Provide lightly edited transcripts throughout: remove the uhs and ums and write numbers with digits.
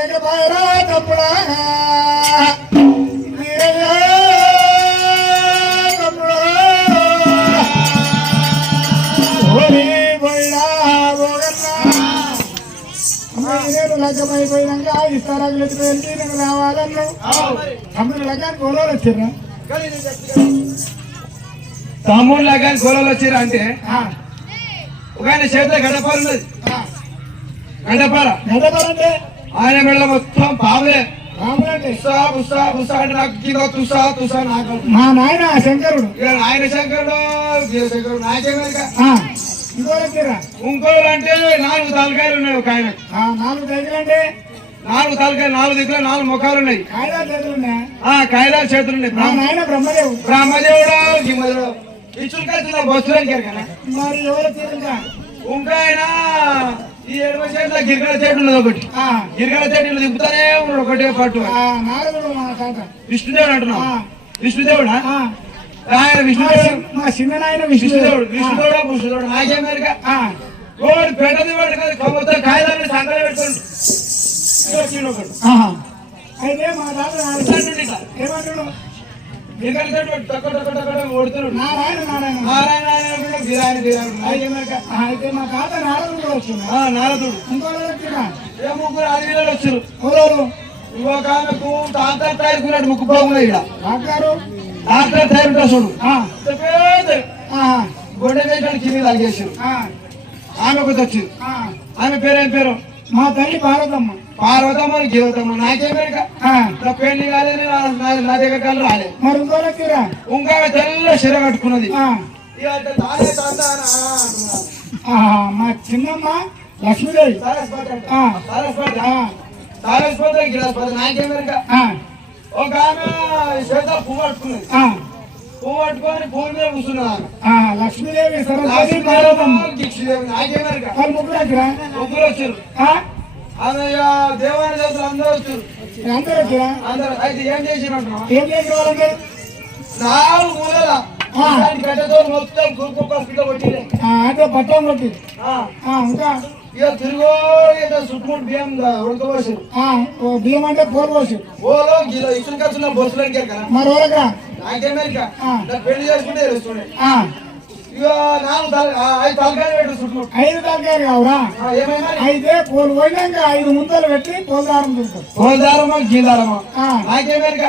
లేకపోయారా తప్పుడా లగ్గమైపోయినాక ఇస్తారాకులు ఎత్తుకెళ్ళి నేను రావాలన్నావు. తమ్ముడు లగ్గానికి గోళాలు వచ్చారా? తమ్ముడు లగ్గానికి గోళాలు వచ్చారా అంటే ఒక ఆయన చేతిలో గడపాల ఉన్నది. గడపాల అంటే ఆయన మెడల మొత్తం పాములే. రాములంటే అంటే నాకు కింద తుసా తుసా నాకు మా నాయన శంకరుడు. ఆయన శంకరుడు శంకరుడు నాకేమేక. ఇంకోళ్ళు అంటే 4 తలకాయలు ఉన్నాయి. ఒక ఆయన 4 దగ్గర అంటే 4 తలకాయలు 4 దగ్గర 4 ముఖాలు ఉన్నాయి. కాయదాలు చేతులు ఉన్నాయి. కాయదాలు చేతులు ఉన్నాయి. నాయన బ్రహ్మదేవుడు. బ్రహ్మదేవుడు ఇచ్చులు బస్సులు కదా. మరి ఎవరు తీరుగా ఇంకా ఆయన ఈ 7 చెట్ల గిరికల చెట్టు ఉన్నది. ఒకటి గిరికల చెట్టు దింపుతానే ఉన్నాడు ఒకటే పట్టు. నారదుడు విష్ణుదేవుడు అంటున్నావు. విష్ణుదేవుడా? ఆయన విష్ణుదేవుడు మా చిన్న నాయన విష్ణుదేవుడు. విష్ణుదేవుడు నాకేమేరుగా ఓడి పెట్టది మొత్తం కాయదాన్ని సంకలు పెట్టుకోండి. అయితే మా తాత ఏమంటాడు? గిరికల చెట్టు తక్కువ ఓడుతున్నాడు. నారాయణ అయితే మా తాత నారదుడు వచ్చింది. నారదుడు ఇంకో ముగ్గురు అడవిలో వచ్చారు. ఎవరు? ఇంకొక ఆమెకు డాక్టర్ తయారుకున్నాడు. ముక్కు బాగున్నాయి. ఇక్కడ డాక్టర్ తయారు చూడు. గొడ్డ వేయడానికి కింద తగ్గేసారు. ఆమెకు వచ్చింది. ఆమె పేరేం పేరు? మా తల్లి పార్వతమ్మ. పార్వతమ్మ గీవతమ్మ. నాకేమేక పెళ్లి కాలేదు. నా దగ్గర కాలు రాలేదు. మరి ఇంకోరా ఇంకా తెల్ల శిర కట్టుకున్నది. మా చిన్నమ్మ లక్ష్మీదేవి. సారస్వతి గిరాస్పతి. నాకేమేక ఒక ఆమె చేత పువ్వు పట్టుకున్నది. పువ్వు పట్టుకొని పువ్వు మీద కూర్చున్నారు. లక్ష్మీదేవి సరస్వతి పార్వతమ్మ. ముగ్గురు వచ్చారు. ఆమె దేవాలయ దేవతలు అందరూ వచ్చారు. అందరూ అయితే ఏం చేసినట్టు ఏం చేసిన వాళ్ళందరూ 4 మూలల గడ్డతో మొత్తం కుక్క కొట్టింది. అంటే పట్టం కొట్టి ఇంకా ఇక తిరుగు చుట్టుముట్టు బియ్యం ఉడకబోసారు. బియ్యం అంటే పోలు పోసారు. ఓలో ఇచ్చిన ఖర్చున్న బస్సులు అడిగారు కదా. మరి వాళ్ళకా నాకేమేరిక పెళ్లి చేసుకుంటే తెలుస్తుండే. ఇక 5 తలకాయలు పెట్టు చుట్టుముట్టు. 5 తలకాయలు కావురా? ఏమైనా అయితే పోలు పోయినాక 5 ముంతలు పెట్టి పోలదారం చూస్తారు. పోలదారమా గీదారమా నాకేమేరిక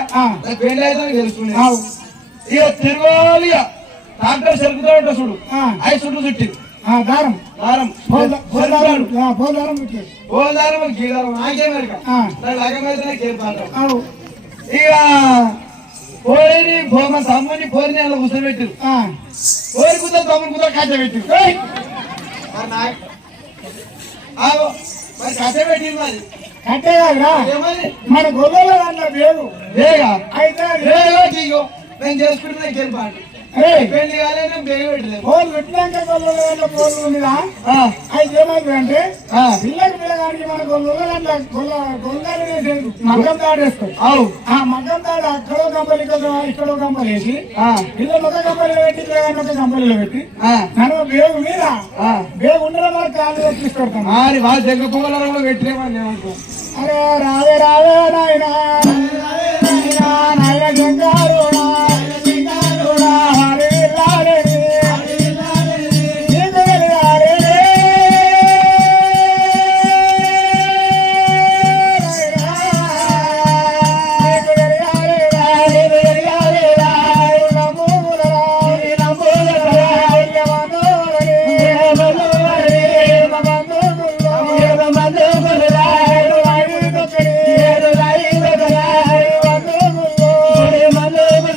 పెళ్లి అయితే తెలుస్తుండే. ఇక తిరుగోలు ఇక డాక్టర్ చెరుకుతో ఉంటా చూడు. 5 చుట్లు చుట్టి దారం దారం పోలదారం పోలదారం గీదారం నాకేమేరిక నాకేమైతే కేర్పాడు. ఇక పోయిని మన తమ్ముని పోరిని అలా కూర్చోబెట్టారు. పోరి కుదా తమ్ముని కుదా కట్ట పెట్టారు. మరి కట్ట పెట్టింది. మరి కట్టే కాదురా మన గొర్రెల దాంట్లో వేగు వేగా అయితే నేను చేసుకుంటే కేర్పాడు. పెళ్లి కాలేదు బేగ పెట్టలేదు. పోలు పెట్టినాక గొర్రెల పోలు మీద అయితే ఏమైందంటే పిల్లకి పిల్లగానికి మన గొర్రెల గొంగాలు వేసేది మగ్గం తాడేస్తాయి. మగ్గం తాడు అక్కడో గంపలు ఇక్కడో గంపలు వేసి పిల్లలు ఒక గంపలు పెట్టి పిల్లగాని ఒక గంపలు పెట్టి మనం బేగు మీద బేగు ఉండడం వరకు కాళ్ళు తెప్పిస్తాం. వాళ్ళ దగ్గర పొగలలో పెట్టలేమని అరే రావే రావే నాయన నాయన గంగారు మధు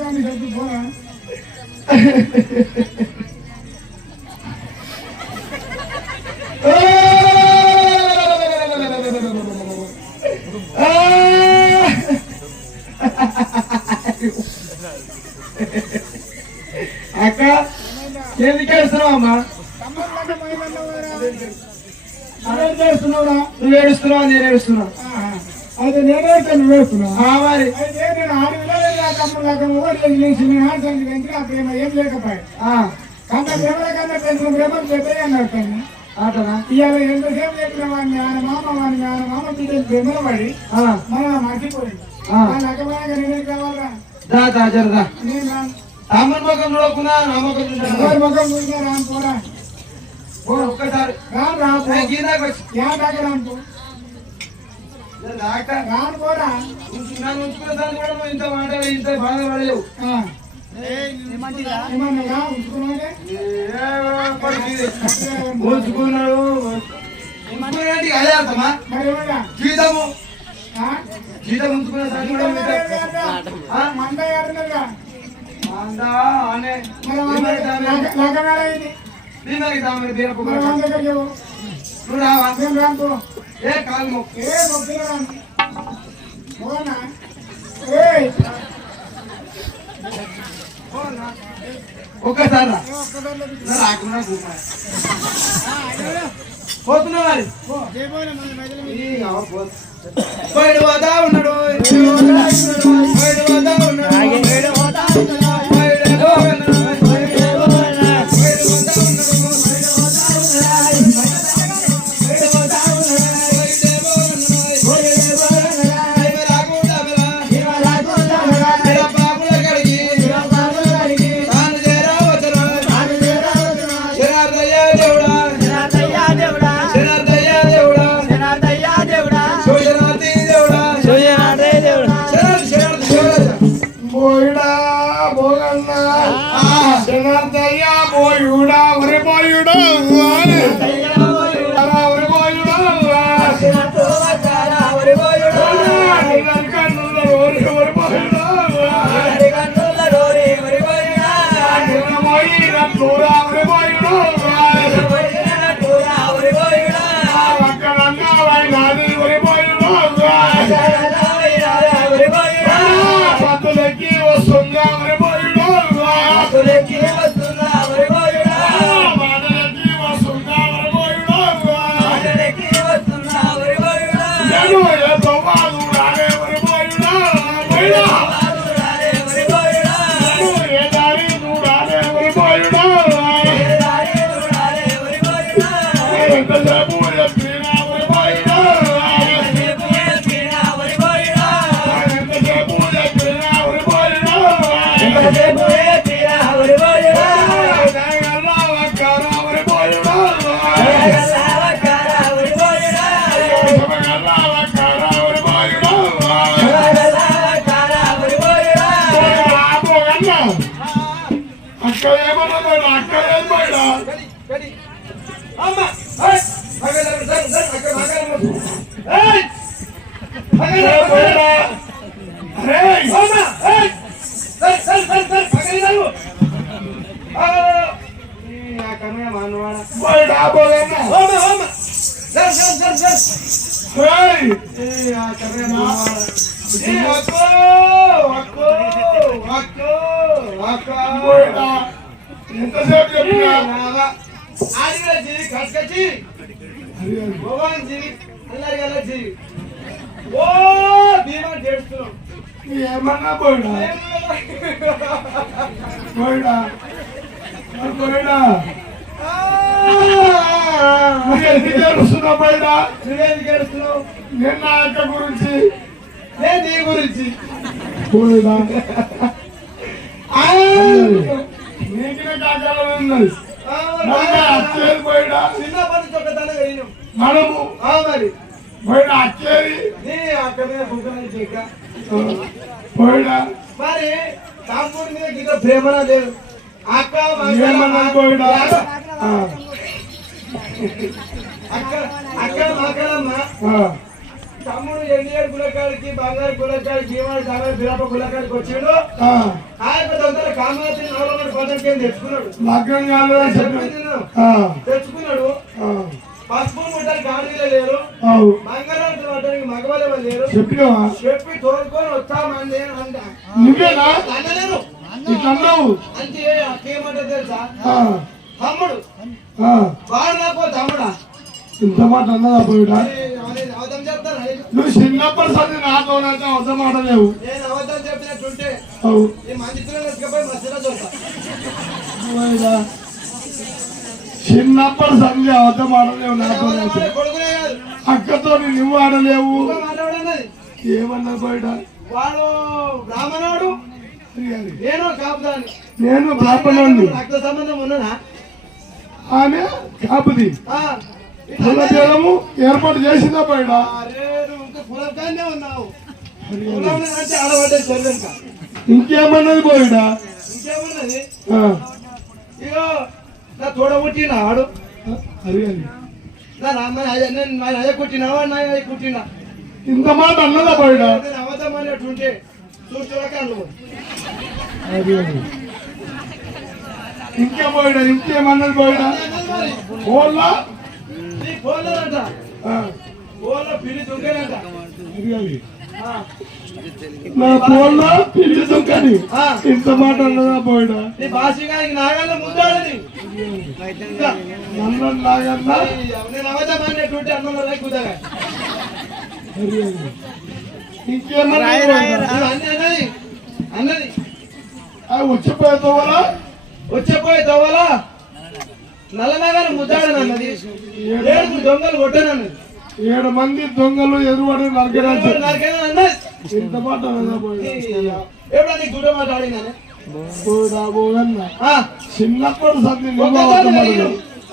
పిల్లగాన్ని చెప్పి పోరా అక్క ఎందుకు ఏడుస్తున్నావు అమ్మా? చేస్తున్నావురా నువ్వు ఏడుస్తున్నావు నేను ఏడుస్తున్నా. అయితే నేనేస్తే నువ్వు వేస్తున్నావు మరి అయితే నేను 6 నెలలు తమ్ముడు ఆ ప్రేమ ఏం లేకపోయాయి కన్నా ప్రేమల కన్నా పెంచిన ప్రేమలు పెట్టాయి అన్నాడు. అటనా ఇవాళ ఎంతసేపు చెప్పిన వాడిని ఆయన మామ బిడ్డలు ప్రేమలో పడి మనం మర్చిపోయింది. రకమైన నేనే కావాలరా నేను రాను. తమ్ముని ముఖం చూడకుండా నా ముఖం చూసాను. ఎవరి ముఖం చూసినా రాను పోరా ఒక్కసారి రాను రాను గీదాకి వచ్చి దాకా రాను పో రాను పోరా నన్ను ఉంచుకున్న దాన్ని కూడా నువ్వు ఇంత మాట ఇంత బాధపడలేవు. ఏమన్నా రా ఉంచుకున్నాడే ఉంచుకున్నాడు అదే అర్థమా మరి ఏమన్నా జీతము జీతం ఉంచుకున్న దాన్ని కూడా మంద ఆడుతున్నారుగా ఒక్కసారి పోతున్నా మరి బయట పోతా ఉన్నాడు ఎంతసేపు చెప్పినా భగవాన్ జీవి అల్లరి జీవి ఓ భీమా చేస్తున్నాం ఏమన్నా పోయినా పోయినా పోయినా ఎందుకు ఏడుస్తున్నావు పోయినా నువ్వేందుకు ఏడుస్తున్నావు నేను నా అక్క గురించి నేను నీ గురించి పోయినా నీకునే కాకాలో ఉన్నది పోయినా చిన్నప్పటి నుంచి ఒకదాన్ని వెళ్ళినాం మనము మరి పోయినా అచ్చేది నీ అక్కడ మీద పుట్టిన పోయినా మరి తమ్ముడి మీద ఇంకా ప్రేమన లేదు అక్క ఏమన్నా పోయినా అక్క మాకలమ్మ తమ్ముడు ఎన్నియర్ గులకాడికి బంగారు గులకాడి భీమాడి దాని బిరప గులకాడికి వచ్చిండు కామాత్రి నవరమణ పదకేం తెచ్చుకున్నాడు. లగ్గం కాలేదా తెచ్చుకున్నాడు. పసుపు ముట్టడానికి ఆడవిలే లేరు, మంగళవారం పట్టడానికి మగవాళ్ళే లేరు. చెప్పి తోడుకొని వస్తామంది అంట. నువ్వేనా అనలేరు అంటే అక్కేమంటే తెలుసా, తమ్ముడు వాడు నాకు తమ్ముడా ఇంత మాట అన్నదా పోయిడా? అవతం చెప్తాను. నువ్వు చిన్నప్పటి సంది నాతో అవసరం మాటలేవు. నేను అవతం చెప్పినట్టుంటే ఈ మంచి పిల్లలు ఎత్తుకపోయి మధ్యలో చూస్తా. చిన్నప్పటి సంది అవసరం ఆడలేవు నాతో. అక్కతో నువ్వు ఆడలేవు. ఏమన్నా పోయిడా? వాడు బ్రాహ్మణుడు, నేను కాపుదాన్ని. నేను బ్రాహ్మణుడిని. రక్త సంబంధం ఉన్నదా? ఆమె కాపుది. కులభేదము ఏర్పాటు చేసిందా పోయిడా? కులకానే ఉన్నావు అంటే ఆడబడ్డే చదివేక ఇంకేమన్నది పోయిడా? ఇంకేమన్నది? ఇగో నా తోడబుట్టిన వాడు నా అయ్య కుట్టినావా నా అయ్య కుట్టినా? ఇంత మాట అన్నదా పోయిడా? అవతం అనేటుంటే చూసుకోక అనుకో. ఇంకేం పోయిడా? ఇంకేమన్నది పోయిడా? ఓళ్ళ పోలేదంట, ఓళ్ళ పిల్లి దుంకేనంట. నా పోళ్ళ పిల్లి దుంకని ఇంత మాట అన్నదా పోయిడా? నీ భాషగానికి నాగల్ల ముద్దాడని నల్ల నాగన్న నేను అవతం అనేటుంటే అన్నంలో కుదగా. ఇంకేమన్నది? అన్నది అన్నది వచ్చిపోయే తోవలా వచ్చేపోయే తవ్వాలా నల్లనగానే ముద్దాడని అన్నది. 7 దొంగలు కొట్టనన్నది. 7 మంది దొంగలు ఎదురుపడి నరకేనా అన్నది. ఇంత మాట అన్నదా పోయిడా? ఎప్పుడా నీకు దుడ్డ మాట్లాడినానే చిన్నప్పుడు సంది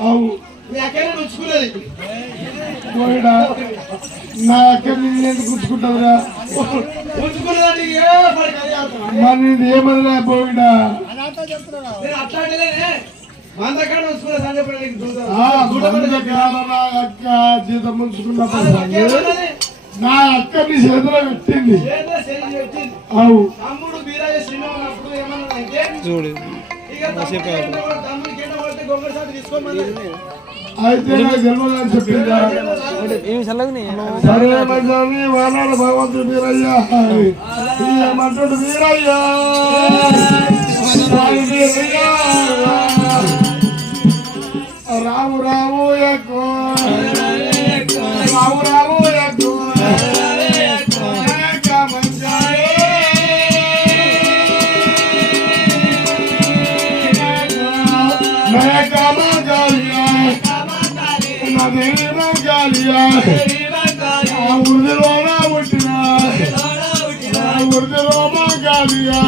అవు మీ అక్కనే ఉంచుకున్నది పోయిడా? నా అక్క నిన్నెందుకు ఉంచుకుంటుందిరా? ఉంచుకున్నదండి. మరి ఏమన్నా పోయిడా? నేను అట్లాంటిదేనే మందకాడ ఉంచుకున్న సంజప్పుడు అక్క జీతం ఉంచుకున్నప్పుడు నా అక్క మీ చేతిలో పెట్టింది. అవు తమ్ముడు బీరాజ సినిమా ఉన్నప్పుడు ఏమన్నాడంటే ఇక తమ్ముడికి గొంగళి తీసుకోమని అయితే నాకు తెలియదని చెప్పిందా? సరే మంచి వానాడు భగవంతుడు వీరయ్యా ఏమంటాడు వీరయ్యా రాము రాము ఎక్కువ రాము రాము ఎక్కువ ఉర్దిలోనా పుట్టిన ఉర్దిలోమా గాలియా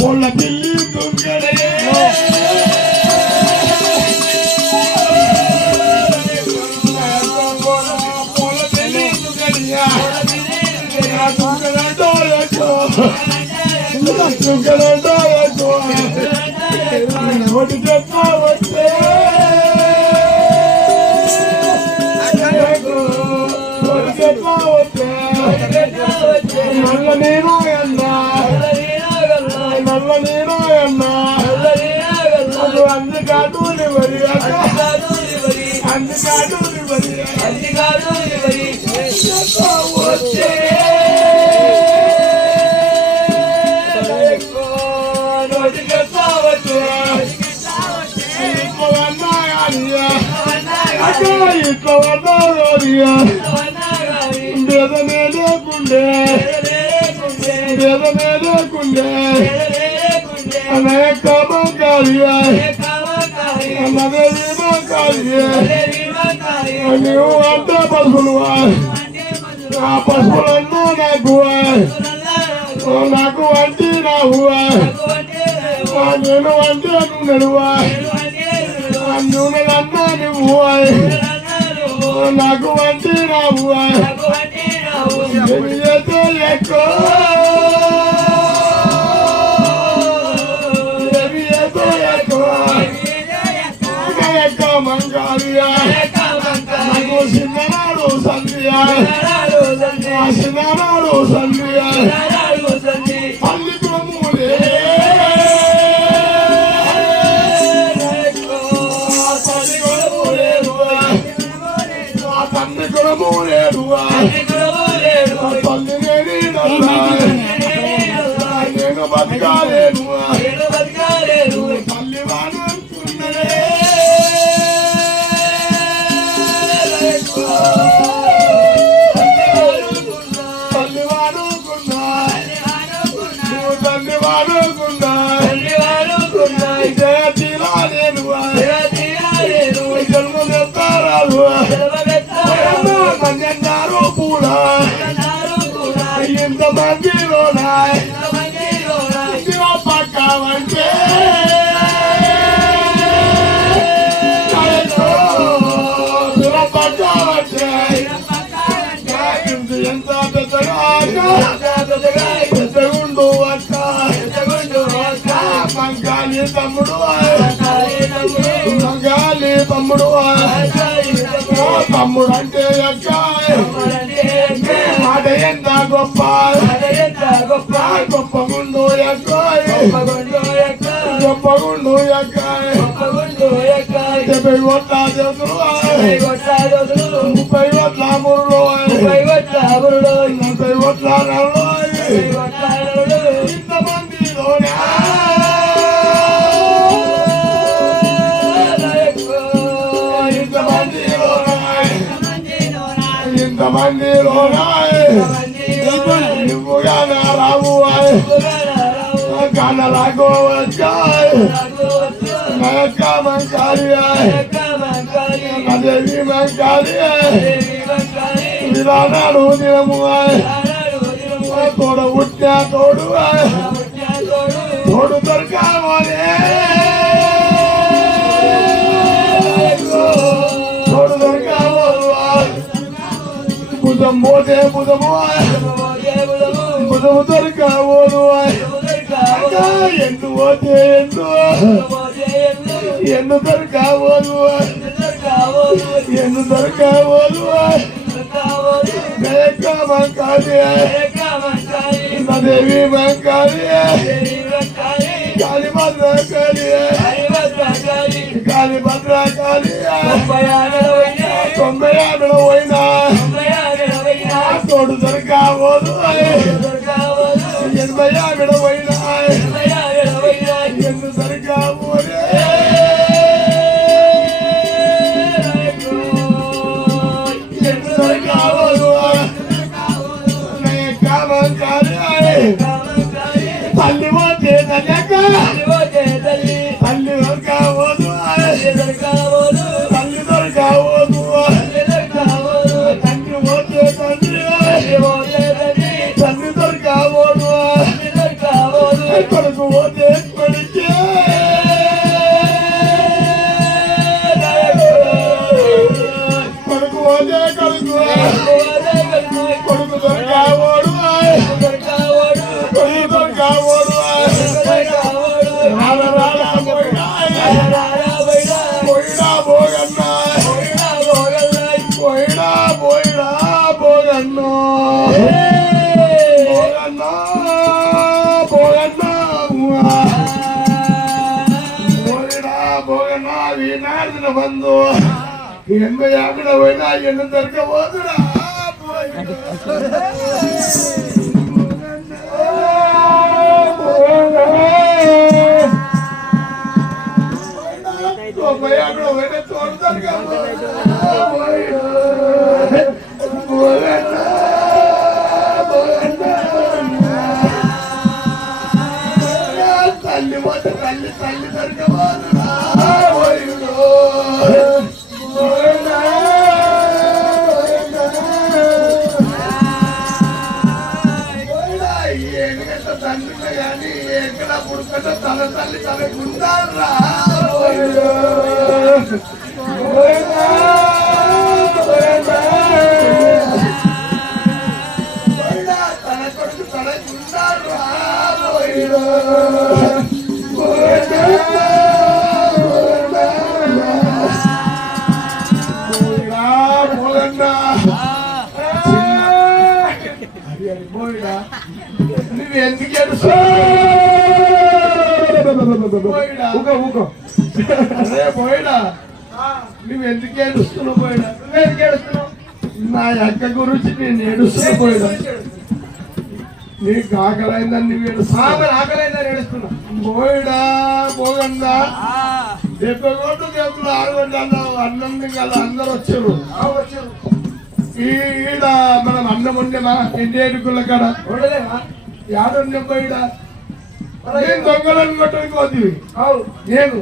పొల్ల పిల్లి దుంగడే పొల్ల పిల్లి దుంగడియా దుంగడంటో దుంగడంటో ఒకటి చెప్పా వచ్చే నల్ల నీరు అన్నా నల్ల నీరు అన్నా అన్ని కాటూరి వరి అన్ని కాటూరి వరి వచ్చే ఇట్లా వద్దా బేదమే లేకుండే బేదమే లేకుండే అనేక మంగాలియా అన్నదేవి మంగాలియా నువ్వు అంటే పశువులువా ఆ పశువులన్నా నాకు వంటి నావువా నేను అంటే నూనెలువా నూనెలన్నా నువ్వువా నాకు వంటి రావువా ఎక్కువ మంగాలియా నాకు చిన్ననాడు సంధ్యా చిన్ననాడు సంధ్యా పల్లి కొమ్ములే బతకాలేను బతకాలేను తల్లి వాడుకున్నదే తల్లి వాడుకున్నా నువ్వు తల్లి వాడుకున్నా జన్మ చెప్తారాలు మంజన్నారు కూడా ఇంతమందిలోనా పక్క అంటే పక్క అంటే ఎంత పెద్దగా పెద్దగుండు అక్క మంగాలి తమ్ముడు మంగాలి తమ్ముడు తమ్ముడు అంటే అక్క మాట ఎంత గొప్ప గొప్పగుండు అక్క గొప్పగుండు అక్క 70 కోట్ల చేతులు 30 కోట్ల మురుడు 40 కోట్ల ఇంతమందిలోనే ఇంతమందిలోనే నువ్వుగా రావు కనలాగో వచ్చాయి నయక్క మంకాలి నదేవి మంకాలి విధానాలు దినము తోడ ఉట్టిన తోడు తోడు దొరకాలే తోడు దొరకాలి భుజం పోతే భుజము భుజము దొరకావోదు ఎందు పోతే ఎందు దొరకావోదు ఎందు దొరకావోదు నయక్క మంకాలి నదేవి మంకాలి కాళీ భద్రకాళి కాళీ భద్రకాళి 90 ఏళ్ళు పోయినా తోడు దొరకావోదు 80 ఏళ్ళు పోయినా ఎందు దొరకావోదే ఎందు దొరకావోదు నయక్క మంకాలి తల్లి పోతే తల్లెక్క తల్లి దొరకావోదు తల్లి దొరకావోదు తండ్రి పోతే తండ్రి తల్లి దొరకావోదు కొడుకు పోతే కొడుకే కొడుకు పోతే కొడుకు కొడుకు దొరకావోడు కొడుకు దొరకావోడు పోయిడా పోగన్నా పోయిడా పోయిడా పోగన్నో పోగన్నా పోగన్నా పోయిడా పోగన్నా ఈనాడిన బంధు 80 ఏళ్ళు పోయినా ఎన్ను దొరకబోతురా తోడు తల్లి పోతే తల్లి తల్లి దొరకబోతురా తండ్రి కానీ ఎక్కడ పుడుకుంట తన తల్లి తనకుంటారా తన కొడుకు తనకుంటారా నువ్వు ఎందుకు పోయినా నువ్వు ఎందుకు ఏడుస్తున్నావు పోయినా నువ్వెందుకు ఏడుస్తున్నావు నా అక్క గురించి నేను ఏడుస్తున్నా పోయినా నీకు ఆకలైందని నువ్వు మరి ఆకలైందని ఏడుస్తున్నా. పోయిడా పోగండా 70 కోట్లు చేతులు 6 గంటలు అన్నం కదా అందరు వచ్చారు. ఈడ మనం అన్నం ఉండేమా ఎండేడుకుల కాడ ఉండలేవా? యాడుండే పోయిడా నేను దొంగలను కొట్టడానికి పోతుంది. నేను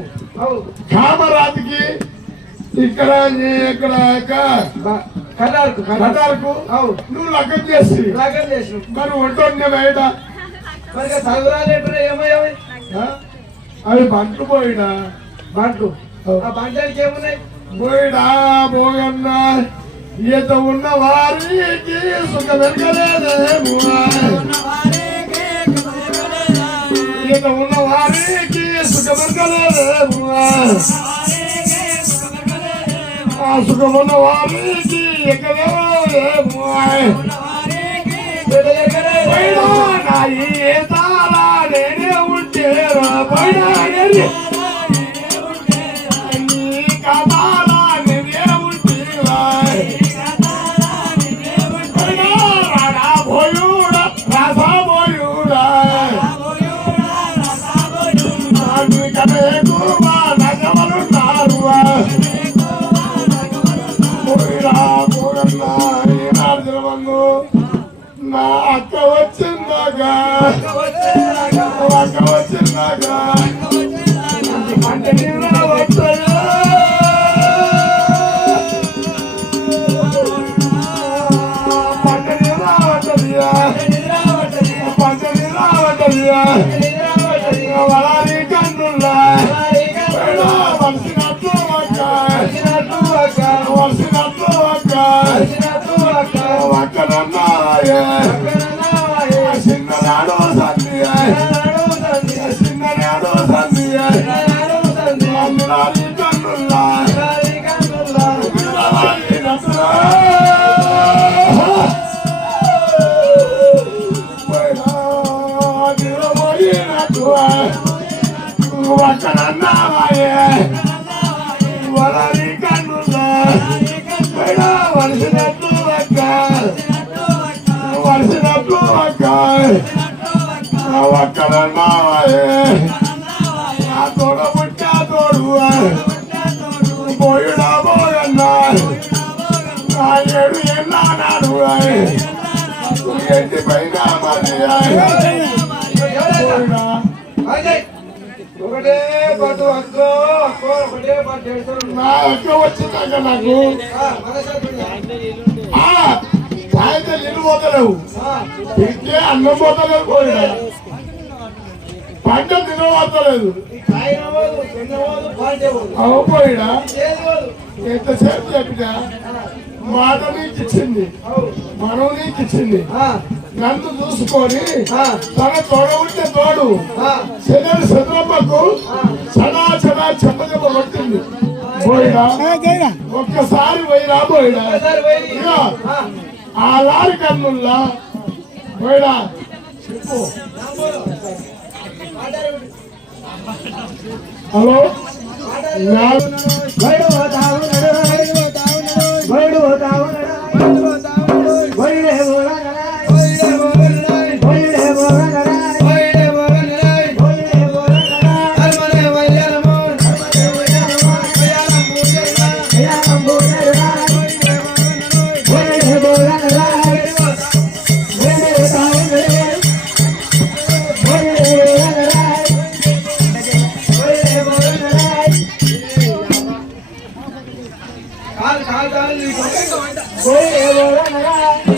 కామరాతికి ఇక్కడ కటాలకు నువ్వు లగ్గం చేసి మరి వంట బయట మరి సగురాలు ఏమయ్యా? అవి బంట్లు పోయిడా బంట్లు ఆ బంటానికి ఏమున్నాయి? పోయిడా పోగన్నా ఈత ఉన్న వారికి సుఖ వెనకలేదేమో, ఈత ఉన్న వారికి సుఖ వెనకలేదేమో, ఆ సుఖమున్న వారికి ఎక్కడేమో నా ఏ తాళా నేనే ఉంటే పోయినా నా అక్క వచ్చిందాక అంటే నేను వచ్చాయా పంటని రావట్లేదా పంటని రావట్లేదా వలాలి కన్నుల్లా వలసినట్లు ఒక్కనన్నాయే చిన్ననాడు సంధి చిన్ననాడు సంధి వలాలి కన్నుల్లా ఒక్కనన్నాయే వలాలి కన్నుల్లా వలసినట్లు ఒక్కనన్నాయే నా తోడ పుట్టా తోడు పోయిడా పోయన్నా నా ఏడు ఎన్నాడు ఎంటి పైన ఒకటే పాటు అక్కో అక్కో ఒకటే పాటు నా అక్క వచ్చిందాక నాకు సాయంత్రం నీళ్ళు పోతలేవు తింటే అన్నం పోతలేవు పోయినా పంట తినవతలేదు అవు పోయినా ఎంతసేపు చెప్పినా మాట నీకు ఇచ్చింది మనం నీకు ఇచ్చింది నన్ను చూసుకొని తన తోడ ఉంటే తోడు శరీర చంద్రమ్మకు సదా సదా చెప్ప కొట్టింది పోయినా ఒక్కసారి పోయినా పోయినా ఆ లారి కన్నుల్లా పోయినా చెప్పు హలో కాదు